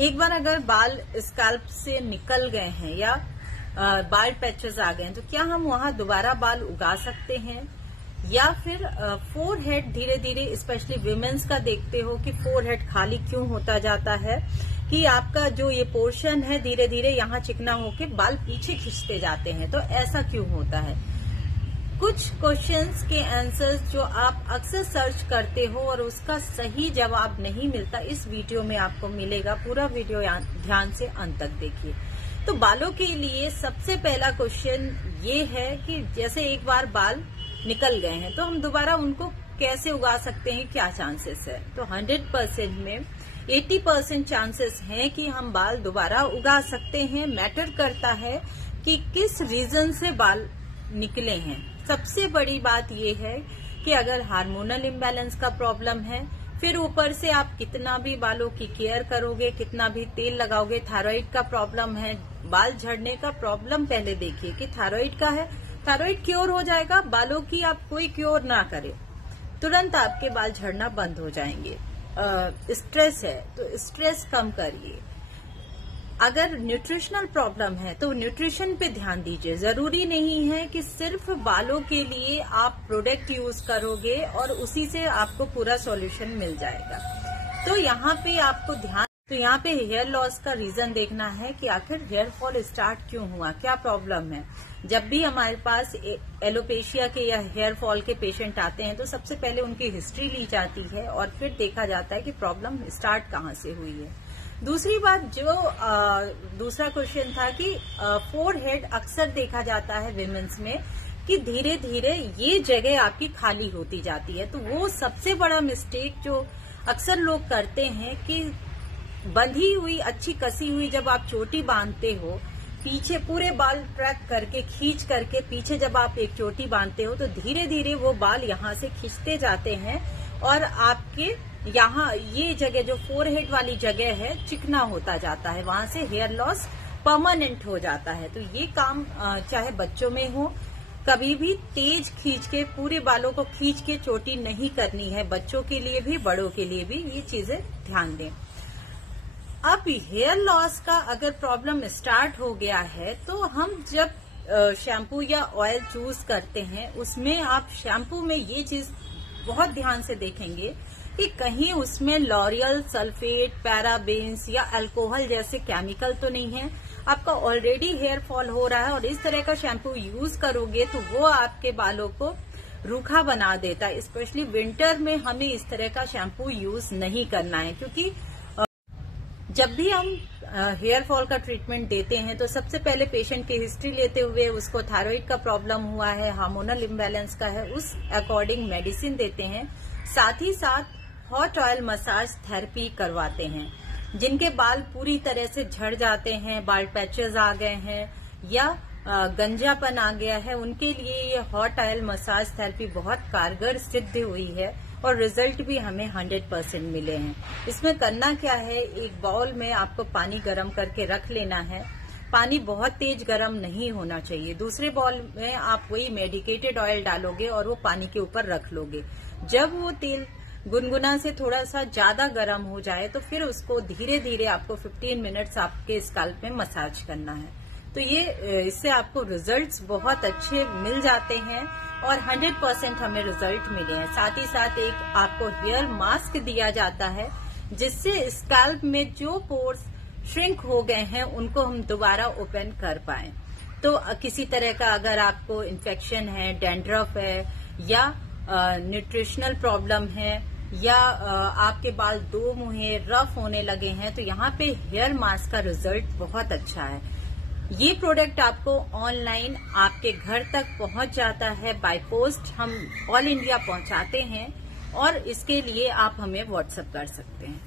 एक बार अगर बाल स्कैल्प से निकल गए हैं या बाल पैचेस आ गए हैं तो क्या हम वहां दोबारा बाल उगा सकते हैं? या फिर फोरहेड धीरे धीरे, स्पेशली विमेन्स का देखते हो कि फोरहेड खाली क्यों होता जाता है, कि आपका जो ये पोर्शन है धीरे धीरे यहाँ चिकना होके बाल पीछे खींचते जाते हैं, तो ऐसा क्यों होता है? कुछ क्वेश्चंस के आंसर्स जो आप अक्सर सर्च करते हो और उसका सही जवाब नहीं मिलता, इस वीडियो में आपको मिलेगा। पूरा वीडियो ध्यान से अंत तक देखिए। तो बालों के लिए सबसे पहला क्वेश्चन ये है कि जैसे एक बार बाल निकल गए हैं तो हम दोबारा उनको कैसे उगा सकते हैं, क्या चांसेस है? तो 100% में 80% चांसेस हैं कि हम बाल दोबारा उगा सकते हैं। मैटर करता है कि किस रीजन से बाल निकले हैं। सबसे बड़ी बात यह है कि अगर हार्मोनल इम्बैलेंस का प्रॉब्लम है, फिर ऊपर से आप कितना भी बालों की केयर करोगे, कितना भी तेल लगाओगे, थायराइड का प्रॉब्लम है, बाल झड़ने का प्रॉब्लम पहले देखिए कि थायराइड का है। थायराइड क्योर हो जाएगा, बालों की आप कोई क्योर ना करें, तुरंत आपके बाल झड़ना बंद हो जाएंगे। स्ट्रेस है तो स्ट्रेस कम करिए। अगर न्यूट्रिशनल प्रॉब्लम है तो न्यूट्रिशन पे ध्यान दीजिए। जरूरी नहीं है कि सिर्फ बालों के लिए आप प्रोडक्ट यूज करोगे और उसी से आपको पूरा सॉल्यूशन मिल जाएगा। तो यहाँ पे आपको यहाँ पे हेयर लॉस का रीजन देखना है कि आखिर हेयर फॉल स्टार्ट क्यों हुआ, क्या प्रॉब्लम है। जब भी हमारे पास एलोपेशिया के या हेयर फॉल के पेशेंट आते हैं तो सबसे पहले उनकी हिस्ट्री ली जाती है और फिर देखा जाता है कि प्रॉब्लम स्टार्ट कहाँ से हुई है। दूसरी बात, जो दूसरा क्वेश्चन था कि फोरहेड अक्सर देखा जाता है विमेन्स में कि धीरे धीरे ये जगह आपकी खाली होती जाती है। तो वो सबसे बड़ा मिस्टेक जो अक्सर लोग करते हैं कि बंधी हुई, अच्छी कसी हुई जब आप चोटी बांधते हो, पीछे पूरे बाल ट्रैक करके, खींच करके पीछे जब आप एक चोटी बांधते हो तो धीरे धीरे वो बाल यहाँ से खींचते जाते हैं और आपके यहाँ ये जगह जो फोरहेड वाली जगह है चिकना होता जाता है, वहां से हेयर लॉस परमानेंट हो जाता है। तो ये काम चाहे बच्चों में हो, कभी भी तेज खींच के पूरे बालों को खींच के चोटी नहीं करनी है। बच्चों के लिए भी, बड़ों के लिए भी ये चीजें ध्यान दें। अब हेयर लॉस का अगर प्रॉब्लम स्टार्ट हो गया है तो हम जब शैम्पू या ऑयल चूज करते हैं उसमें आप शैम्पू में ये चीज बहुत ध्यान से देखेंगे कि कहीं उसमें लॉरियल, सल्फेट, पैराबेन्स या अल्कोहल जैसे केमिकल तो नहीं है। आपका ऑलरेडी हेयर फॉल हो रहा है और इस तरह का शैम्पू यूज करोगे तो वो आपके बालों को रूखा बना देता है। स्पेशली विंटर में हमें इस तरह का शैम्पू यूज नहीं करना है, क्योंकि जब भी हम हेयर फॉल का ट्रीटमेंट देते हैं तो सबसे पहले पेशेंट की हिस्ट्री लेते हुए उसको थायराइड का प्रॉब्लम हुआ है, हार्मोनल इम्बैलेंस का है, उस अकॉर्डिंग मेडिसिन देते हैं। साथ ही साथ हॉट ऑयल मसाज थेरेपी करवाते हैं। जिनके बाल पूरी तरह से झड़ जाते हैं, बाल पैचेस आ गए हैं या गंजापन आ गया है, उनके लिए ये हॉट ऑयल मसाज थेरेपी बहुत कारगर सिद्ध हुई है और रिजल्ट भी हमें 100% मिले हैं। इसमें करना क्या है, एक बाउल में आपको पानी गर्म करके रख लेना है। पानी बहुत तेज गर्म नहीं होना चाहिए। दूसरे बाउल में आप वही मेडिकेटेड ऑयल डालोगे और वो पानी के ऊपर रख लोगे। जब वो तेल गुनगुना से थोड़ा सा ज्यादा गर्म हो जाए तो फिर उसको धीरे धीरे आपको 15 मिनट्स आपके स्कैल्प में मसाज करना है। तो ये इससे आपको रिजल्ट्स बहुत अच्छे मिल जाते हैं और 100% हमें रिजल्ट मिले हैं। साथ ही साथ एक आपको हेयर मास्क दिया जाता है जिससे स्कैल्प में जो पोर्स श्रिंक हो गए हैं उनको हम दोबारा ओपन कर पाएं। तो किसी तरह का अगर आपको इन्फेक्शन है, डैंड्रफ है या न्यूट्रिशनल प्रॉब्लम है या आपके बाल दो मुहे रफ होने लगे हैं तो यहाँ पे हेयर मास्क का रिजल्ट बहुत अच्छा है। ये प्रोडक्ट आपको ऑनलाइन आपके घर तक पहुंच जाता है बाय पोस्ट। हम ऑल इंडिया पहुंचाते हैं और इसके लिए आप हमें व्हाट्सएप कर सकते हैं।